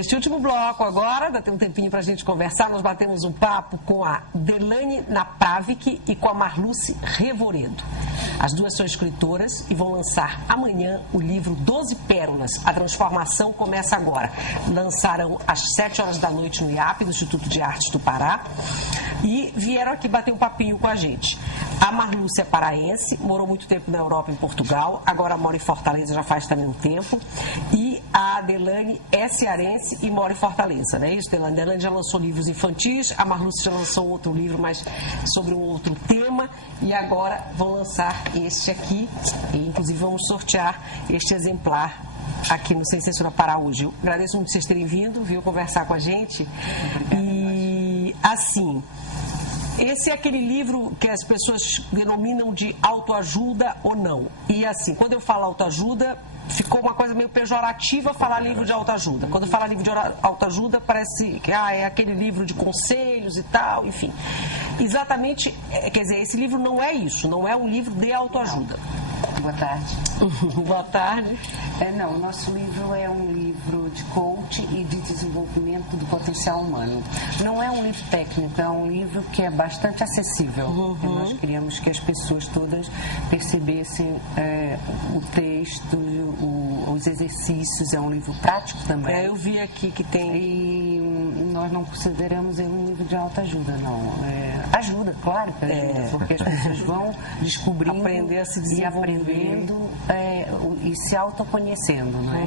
Neste último bloco agora, dá um tempinho para a gente conversar, nós batemos um papo com a Delane Napravic e com a Marluce Revoredo. As duas são escritoras e vão lançar amanhã o livro 12 Pérolas. A transformação começa agora. Lançarão às 7 horas da noite no IAP, do Instituto de Artes do Pará, e vieram aqui bater um papinho com a gente. A Marluce é paraense, morou muito tempo na Europa, em Portugal, agora mora em Fortaleza já faz também um tempo, e a Delane é cearense e mora em Fortaleza, não é isso, Delane? A Delane já lançou livros infantis, a Marluce já lançou outro livro, mas sobre um outro tema, e agora vão lançar este aqui, e inclusive vamos sortear este exemplar aqui no Sem Censura Pará hoje. Eu agradeço muito vocês terem vindo, viu, conversar com a gente. E assim, esse é aquele livro que as pessoas denominam de autoajuda ou não. E assim, quando eu falo autoajuda, ficou uma coisa meio pejorativa falar livro de autoajuda. Quando fala livro de autoajuda, parece que é aquele livro de conselhos e tal, enfim. Exatamente, quer dizer, esse livro não é isso, não é um livro de autoajuda. Boa tarde. Boa tarde. Não, o nosso livro é um livro de coach e de desenvolvimento do potencial humano. Não é um livro técnico, é um livro que é bastante acessível. Nós queríamos que as pessoas todas percebessem o texto, os exercícios. É um livro prático também. Eu vi aqui que tem. E nós não consideramos ele um livro de autoajuda, não. Ajuda, claro que ajuda, porque as pessoas vão descobrindo, aprender a se desenvolver, aprendendo e se autoconhecendo, não é?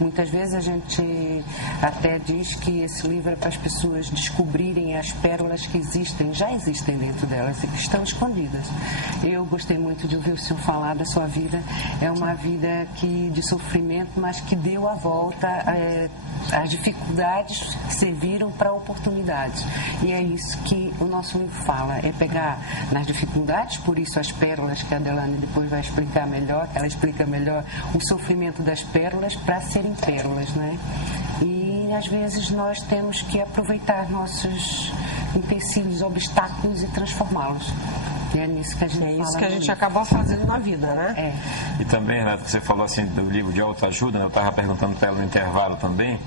Muitas vezes a gente até diz que esse livro é para as pessoas descobrirem as pérolas que existem, já existem dentro delas e que estão escondidas. Eu gostei muito de ouvir o senhor falar da sua vida. É uma vida de sofrimento, mas que deu a volta. As dificuldades serviram para oportunidades. E é isso que o nosso livro fala, é pegar nas dificuldades, por isso as pérolas que a Delane depois vai explicar melhor, ela explica melhor o sofrimento das pérolas para serem pérolas, né? E às vezes nós temos que aproveitar nossos empecilhos, obstáculos e transformá-los. E é nisso que a gente fala. É isso que a gente acaba fazendo na vida, né? E também, Renato, você falou assim do livro de autoajuda, né? Eu estava perguntando para ela no intervalo também,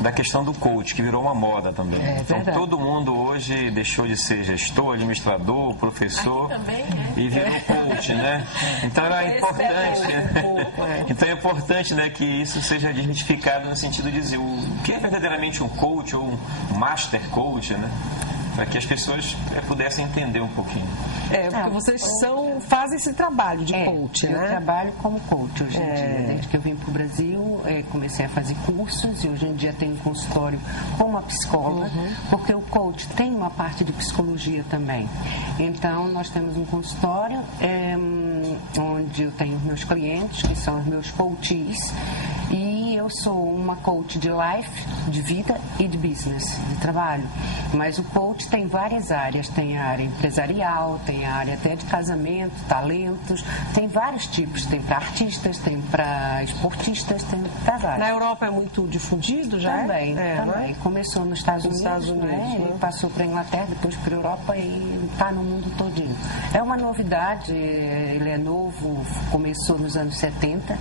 da questão do coach, que virou uma moda também. Então, verdade. Todo mundo hoje deixou de ser gestor, administrador, professor e virou coach, né? Então, é importante. Então, é importante, né, que isso seja desmistificado no sentido de dizer o que é verdadeiramente um coach ou um master coach, né? Para que as pessoas pudessem entender um pouquinho. Porque vocês fazem esse trabalho de coach, né? Eu trabalho como coach hoje em dia. Desde que eu vim para o Brasil, comecei a fazer cursos e hoje em dia tenho um consultório com uma psicóloga, porque o coach tem uma parte de psicologia também. Então, nós temos um consultório onde eu tenho meus clientes, que são os meus coaches, e eu sou uma coach de life, de vida e de business, de trabalho. Mas o coach tem várias áreas, tem a área empresarial, tem a área até de casamento, talentos, tem vários tipos, tem para artistas, tem para esportistas, tem para vários. Na Europa é muito difundido já? Também, também. Começou nos Estados Unidos, né? E passou para a Inglaterra, depois para a Europa e está no mundo todinho. É uma novidade, ele é novo, começou nos anos 70.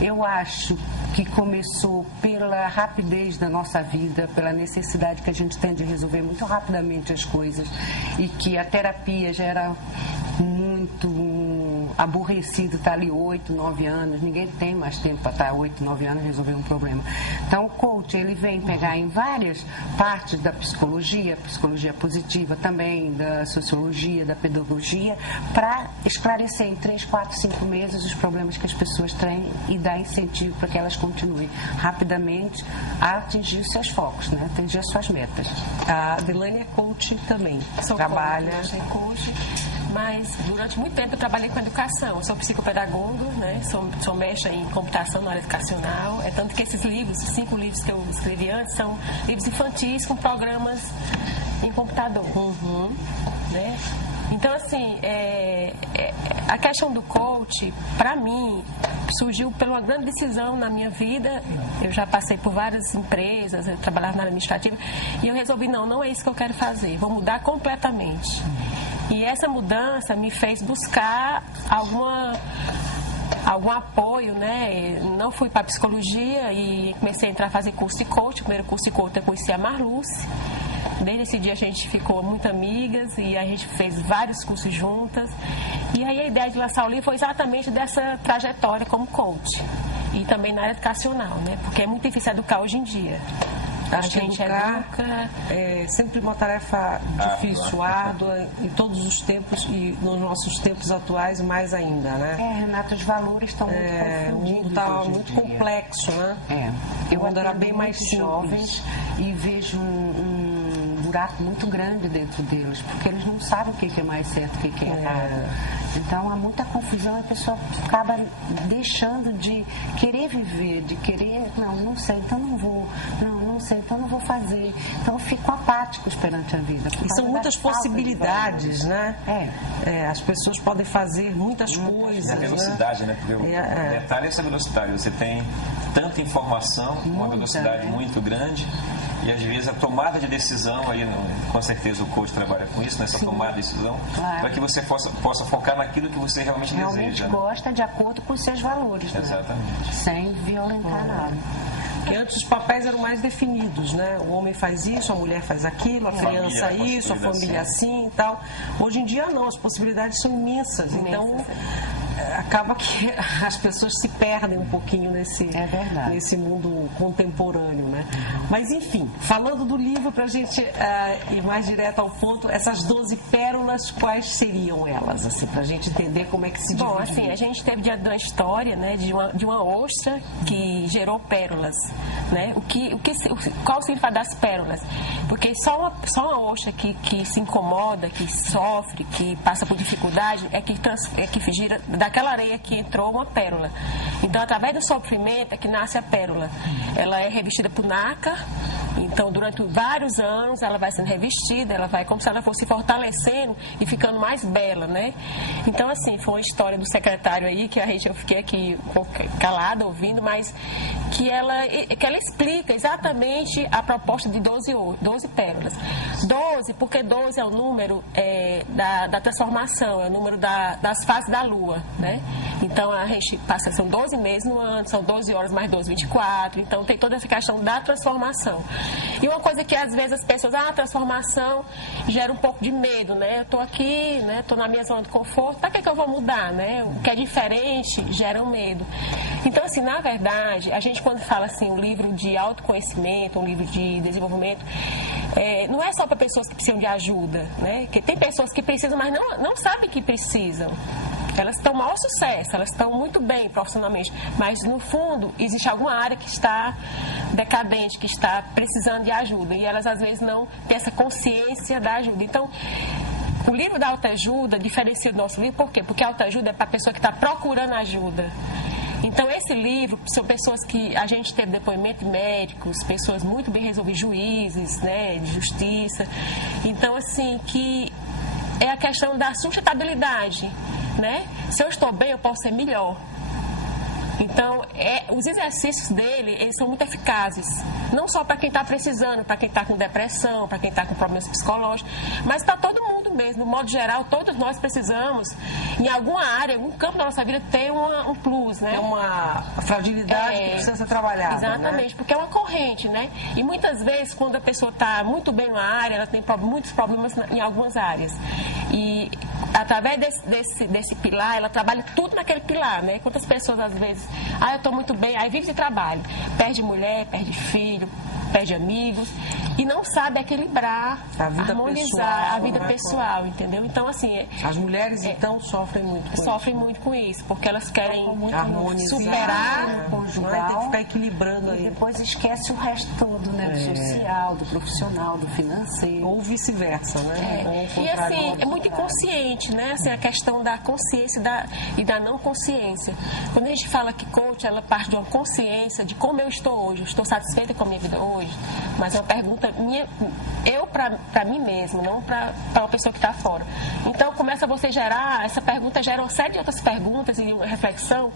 Eu acho que começou pela rapidez da nossa vida, pela necessidade que a gente tem de resolver muito rapidamente as coisas e que a terapia já era muito aborrecido, estar ali 8, 9 anos, ninguém tem mais tempo para estar 8, 9 anos e resolver um problema. Então o coach, ele vem pegar em várias partes da psicologia positiva também, da sociologia, da pedagogia, para esclarecer em 3, 4, 5 meses os problemas que as pessoas têm e dar incentivo para que elas continuem rapidamente a atingir os seus focos, né? Atingir as suas metas. A Delane é coach também. Trabalha. Coach, mas durante muito tempo eu trabalhei com educação. Eu sou psicopedagoga, né? Sou mestra em computação na área educacional. É tanto que esses livros, os 5 livros que eu escrevi antes, são livros infantis com programas em computador. Né? Então, assim, a questão do coach, para mim, surgiu por uma grande decisão na minha vida. Eu já passei por várias empresas, eu trabalhava na área administrativa, e eu resolvi, não é isso que eu quero fazer, vou mudar completamente. E essa mudança me fez buscar algum apoio, né? Não fui para psicologia e comecei a entrar a fazer curso de coach. O primeiro curso de coach eu conheci a Marluce. Desde esse dia a gente ficou muito amigas e a gente fez vários cursos juntas. E aí a ideia de lançar o livro foi exatamente dessa trajetória como coach. E também na área educacional, né? Porque é muito difícil educar hoje em dia. A gente educa é sempre uma tarefa difícil, árdua, em todos os tempos e nos nossos tempos atuais mais ainda, né? Renata, os valores estão muito confundidos. O mundo está muito complexo, né? Eu mundo era bem mais simples. Jovens e vejo um buraco muito grande dentro deles, porque eles não sabem o que é mais certo, o que é errado. Então há muita confusão e a pessoa acaba deixando de querer viver, de querer, não sei, então não vou, não sei, então não vou fazer. Então ficam apáticos perante a vida. E são muitas possibilidades, né? As pessoas podem fazer muitas coisas. E a velocidade, né? Porque o detalhe é essa velocidade. Você tem tanta informação, uma velocidade muito grande. E às vezes a tomada de decisão, aí com certeza o coach trabalha com isso, nessa tomada de decisão, para que você possa focar naquilo que você realmente deseja. Gosta de acordo com os seus valores. Né? Exatamente. Sem violentar nada. Porque antes os papéis eram mais definidos, né? O homem faz isso, a mulher faz aquilo, a criança isso, a família assim e tal. Hoje em dia não, as possibilidades são imensas. Então acaba que as pessoas se perdem um pouquinho nesse mundo contemporâneo, né? Mas enfim, falando do livro, para a gente ir mais direto ao ponto, essas 12 pérolas, quais seriam elas, assim, para a gente entender como é que se divide? Bom, assim, a gente teve diante da história, né, de uma ostra que gerou pérolas, né? Qual o significado das pérolas? Porque só uma ostra que se incomoda, que sofre, que passa por dificuldade, é que gira daquela areia que entrou uma pérola. Então, através do sofrimento é que nasce a pérola. Ela é revestida por nácar, então durante vários anos ela vai sendo revestida, ela vai como se ela fosse fortalecendo e ficando mais bela, né? Então, assim, foi uma história do secretário aí, que eu fiquei aqui um pouco calada ouvindo, mas que ela explica exatamente a proposta de 12 pérolas. 12, porque 12 é o número da transformação, é o número das fases da lua, né? Então a gente passa, são 12 meses no ano, são 12 horas mais 12, 24, então tem toda essa questão da transformação. E uma coisa que às vezes as pessoas, a transformação gera um pouco de medo, né? Eu tô aqui, né? Tô na minha zona de conforto, para que eu vou mudar, né? O que é diferente gera um medo. Então, assim, na verdade, a gente quando fala assim, um livro de autoconhecimento, um livro de desenvolvimento, não é só para pessoas que precisam de ajuda, né? Porque tem pessoas que precisam, mas não sabem que precisam. Elas estão maior sucesso, elas estão muito bem profissionalmente, mas no fundo existe alguma área que está decadente, que está precisando de ajuda e elas às vezes não têm essa consciência da ajuda. Então, o livro da autoajuda diferencia do nosso livro, por quê? Porque a autoajuda é para a pessoa que está procurando ajuda. Então, esse livro são pessoas que a gente teve depoimento de médicos, pessoas muito bem resolvidas, juízes, né, de justiça. Então, assim, que é a questão da sustentabilidade, né? Se eu estou bem, eu posso ser melhor. Então, os exercícios dele, eles são muito eficazes. Não só para quem está precisando, para quem está com depressão, para quem está com problemas psicológicos, mas para todo mundo mesmo. De modo geral, todos nós precisamos, em alguma área, em algum campo da nossa vida, ter um plus, né? É uma fragilidade que precisa ser trabalhada. Exatamente, né? Porque é uma corrente, né? E muitas vezes, quando a pessoa está muito bem numa área, ela tem muitos problemas em algumas áreas. E através desse pilar, ela trabalha tudo naquele pilar, né? Quantas pessoas, às vezes, eu estou muito bem, aí vive de trabalho, perde mulher, perde filho, perde amigos e não sabe equilibrar, harmonizar a vida pessoal, entendeu? Então, assim... As mulheres, então, sofrem muito com isso. Sofrem muito com isso, porque elas querem harmonizar, superar o conjugal, tem que ficar equilibrando aí. E depois esquece o resto todo, né? Do social, do profissional, do financeiro. Ou vice-versa, né? E assim, é muito inconsciente, né? Assim, a questão da consciência e da não consciência. Quando a gente fala que coach, ela parte de uma consciência de como eu estou hoje. Eu estou satisfeita com a minha vida hoje? Mas é uma pergunta minha, para mim mesmo, não para uma pessoa que está fora. Então, começa você gerar, essa pergunta gera uma série de outras perguntas e uma reflexão,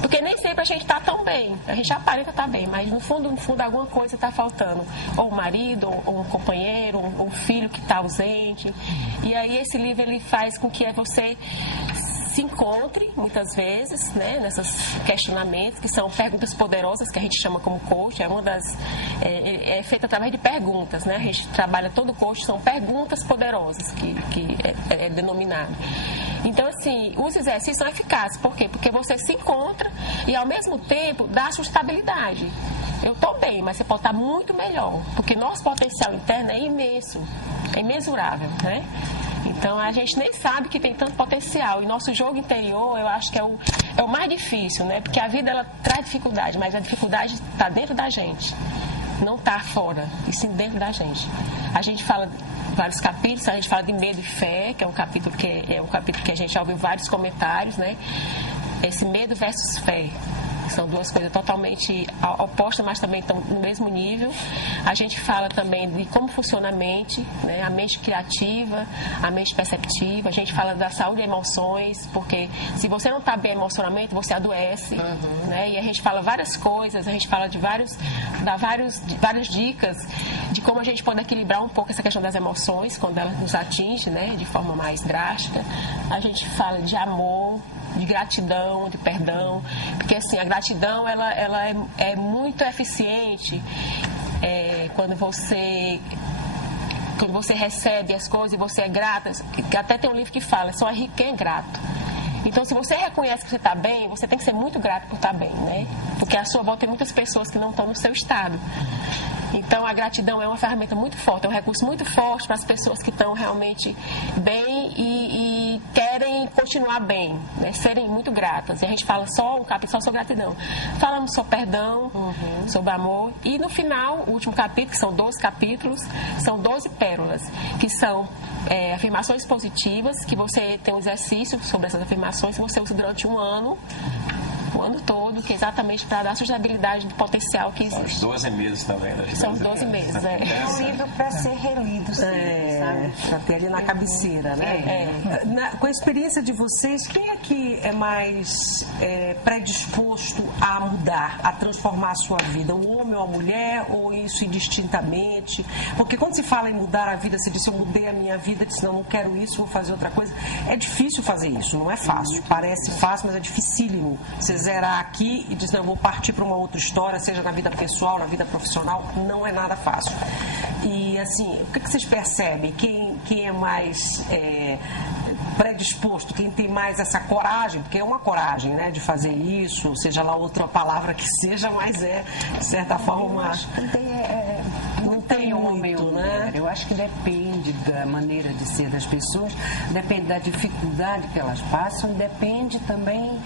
porque nem sempre a gente está tão bem. A gente aparenta estar bem, mas no fundo, alguma coisa está faltando. Ou um marido, ou um companheiro, ou um filho que está ausente. E aí esse livro, ele faz com que você se encontre, muitas vezes, né, nesses questionamentos, que são perguntas poderosas, que a gente chama como coach, é feita através de perguntas, né? A gente trabalha todo o coach, são perguntas poderosas, que é denominado. Então, assim, os exercícios são eficazes. Por quê? Porque você se encontra e, ao mesmo tempo, dá sustentabilidade. Eu estou bem, mas você pode estar muito melhor, porque nosso potencial interno é imenso, é imensurável, né? Então, a gente nem sabe que tem tanto potencial. E nosso jogo interior, eu acho que é o mais difícil, né? Porque a vida, ela traz dificuldade, mas a dificuldade está dentro da gente. Não está fora, e sim dentro da gente. A gente fala vários capítulos, a gente fala de medo e fé, que é um capítulo que a gente já ouviu vários comentários, né? Esse medo versus fé. São duas coisas totalmente opostas, mas também estão no mesmo nível. A gente fala também de como funciona a mente, né? A mente criativa, a mente perceptiva. A gente fala da saúde e emoções, porque se você não está bem emocionalmente, você adoece. Né? E a gente fala várias coisas, a gente fala dá várias dicas de como a gente pode equilibrar um pouco essa questão das emoções, quando ela nos atinge, né? De forma mais drástica. A gente fala de amor, de gratidão, de perdão, porque assim, a gratidão ela é muito eficiente quando você recebe as coisas e você é grata. Até tem um livro que fala, só é rico quem é grato. Então, se você reconhece que você está bem, você tem que ser muito grato por estar bem, né? Porque à sua volta tem muitas pessoas que não estão no seu estado. Então, a gratidão é uma ferramenta muito forte, é um recurso muito forte para as pessoas que estão realmente bem e querem continuar bem, né? Serem muito gratas. E a gente fala só um capítulo sobre gratidão. Falamos sobre perdão, sobre amor. E no final, o último capítulo, que são 12 capítulos, são 12 pérolas, que são afirmações positivas, que você tem um exercício sobre essas afirmações que você usa durante um ano todo, que é exatamente para dar sustentabilidade do potencial que existe. São os 12 meses também. São os 12 meses, É um livro para ser relido, sabe? Para ter ali na cabeceira, né? Com a experiência de vocês, quem é que é mais predisposto a mudar, a transformar a sua vida? O homem ou a mulher, ou isso indistintamente? Porque quando se fala em mudar a vida, se diz, eu mudei a minha vida, disse, não quero isso, vou fazer outra coisa. É difícil fazer isso, não é fácil. Parece fácil, mas é dificílimo. Você zerar aqui e dizer, eu vou partir para uma outra história, seja na vida pessoal, na vida profissional, não é nada fácil. E assim, o que vocês percebem? Quem é mais predisposto, quem tem mais essa coragem, porque é uma coragem, né, de fazer isso, seja lá outra palavra que seja, mas de certa forma, não tem homem ou mulher. Eu acho que depende da maneira de ser das pessoas, depende da dificuldade que elas passam, depende também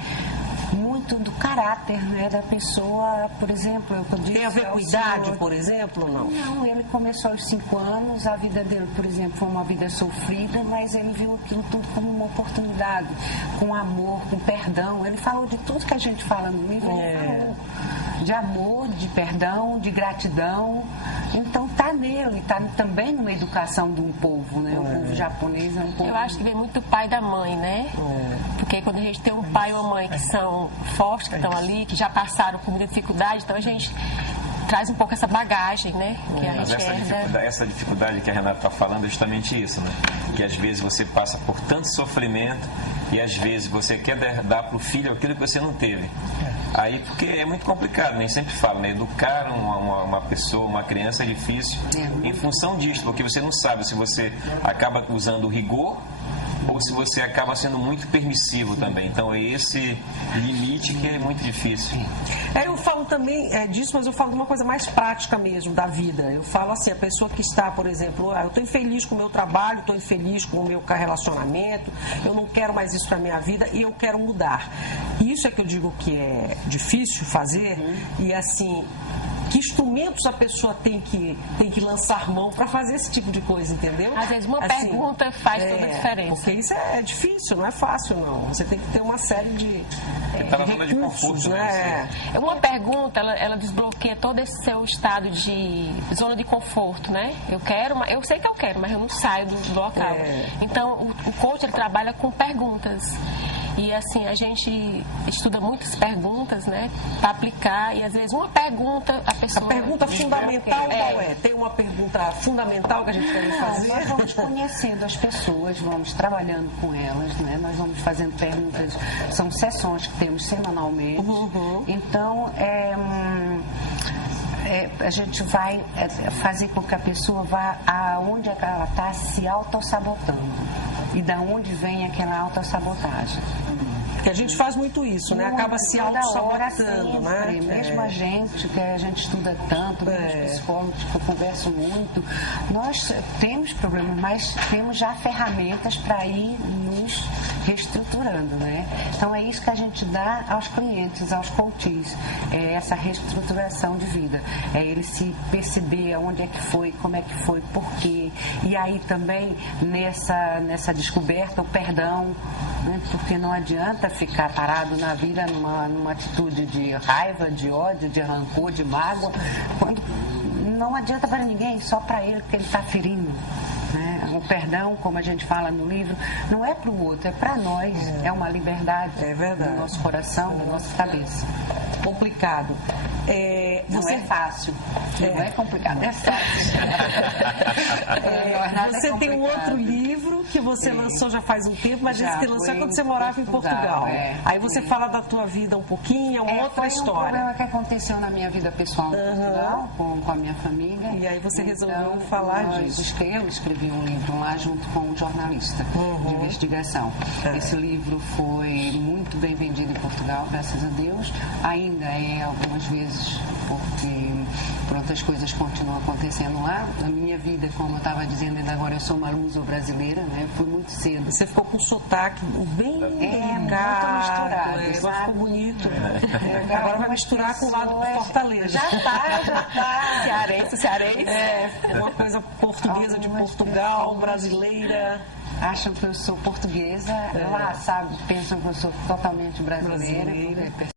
muito do caráter, né, da pessoa. Por exemplo, eu disse, tem a ver com idade, por exemplo, ou não? Não, ele começou aos 5 anos, a vida dele, por exemplo, foi uma vida sofrida, mas ele viu aquilo tudo como uma oportunidade, com amor, com perdão. Ele falou de tudo que a gente fala no livro, ele falou de amor, de perdão, de gratidão. Então está nele, está também numa educação de um povo, né? O povo japonês é um povo... Eu acho que vem muito do pai e da mãe, né? Porque quando a gente tem um pai ou uma mãe que são fortes, que estão ali, que já passaram por muita dificuldade, então a gente traz um pouco essa bagagem, né? Que a Mas gente essa dificuldade que a Renata está falando é justamente isso, né? Que às vezes você passa por tanto sofrimento e às vezes você quer dar para o filho aquilo que você não teve. Aí, porque é muito complicado, nem sempre falo, né? Educar uma pessoa, uma criança é difícil em função disso, porque você não sabe se você acaba usando o rigor ou se você acaba sendo muito permissivo também. Então é esse limite que é muito difícil. Eu falo também disso, mas eu falo de uma coisa mais prática mesmo da vida. Eu falo assim, a pessoa que está, por exemplo, eu estou infeliz com o meu trabalho, estou infeliz com o meu relacionamento, eu não quero mais isso para a minha vida e eu quero mudar. Isso é que eu digo que é difícil fazer e assim... Que instrumentos a pessoa tem que lançar mão para fazer esse tipo de coisa, entendeu? Às vezes uma pergunta faz toda a diferença. Porque isso é difícil, não é fácil, não. Você tem que ter uma série de recursos, né? Uma pergunta, ela desbloqueia todo esse seu estado de zona de conforto, né? Eu sei que eu quero, mas eu não saio do local. Então, o coach, ele trabalha com perguntas. E assim, a gente estuda muitas perguntas, né, para aplicar, e às vezes uma pergunta a pessoa... A pergunta fundamental qual é? Tem uma pergunta fundamental que a gente deve fazer? Nós vamos conhecendo as pessoas, vamos trabalhando com elas, né? Nós vamos fazendo perguntas, são sessões que temos semanalmente. Então, a gente vai fazer com que a pessoa vá aonde ela está se autossabotando. E da onde vem aquela autossabotagem. Porque a gente faz muito isso, né? Acaba se autossabotando, né? Mesmo a gente, que a gente estuda tanto, os psicólogos que eu converso muito, nós temos problemas, mas temos já ferramentas para ir nos reestruturando, né? Então é isso que a gente dá aos clientes, aos coaches, essa reestruturação de vida. É ele se perceber aonde é que foi, como é que foi, por quê. E aí também nessa descoberta, o perdão, né? Porque não adianta ficar parado na vida numa atitude de raiva, de ódio, de rancor, de mágoa, quando não adianta para ninguém, só para ele que ele está ferindo. Né? O perdão, como a gente fala no livro, não é para o outro, é para nós. É uma liberdade do nosso coração, da nossa cabeça. Complicado. Não é fácil. Não é complicado, é fácil. Você tem um outro livro que você lançou já faz um tempo, mas disse que lançou quando você morava em Portugal. Aí você fala da tua vida um pouquinho, é uma outra história. Foi um problema que aconteceu na minha vida pessoal em Portugal, com a minha família. E aí você resolveu falar disso. Eu escrevi um livro lá junto com um jornalista de investigação. Esse livro foi muito bem vendido em Portugal, graças a Deus. Ainda algumas vezes, porque pronto, as coisas continuam acontecendo lá. Na minha vida, como eu estava dizendo ainda agora, eu sou uma luso-brasileira, né? Eu fui muito cedo. Você ficou com sotaque bem misturado, agora ficou bonito. Agora vai misturar com o lado de Fortaleza. Já tá. Cearense. Uma coisa portuguesa de Portugal, brasileira. Acham que eu sou portuguesa, lá, sabe, pensam que eu sou totalmente brasileira.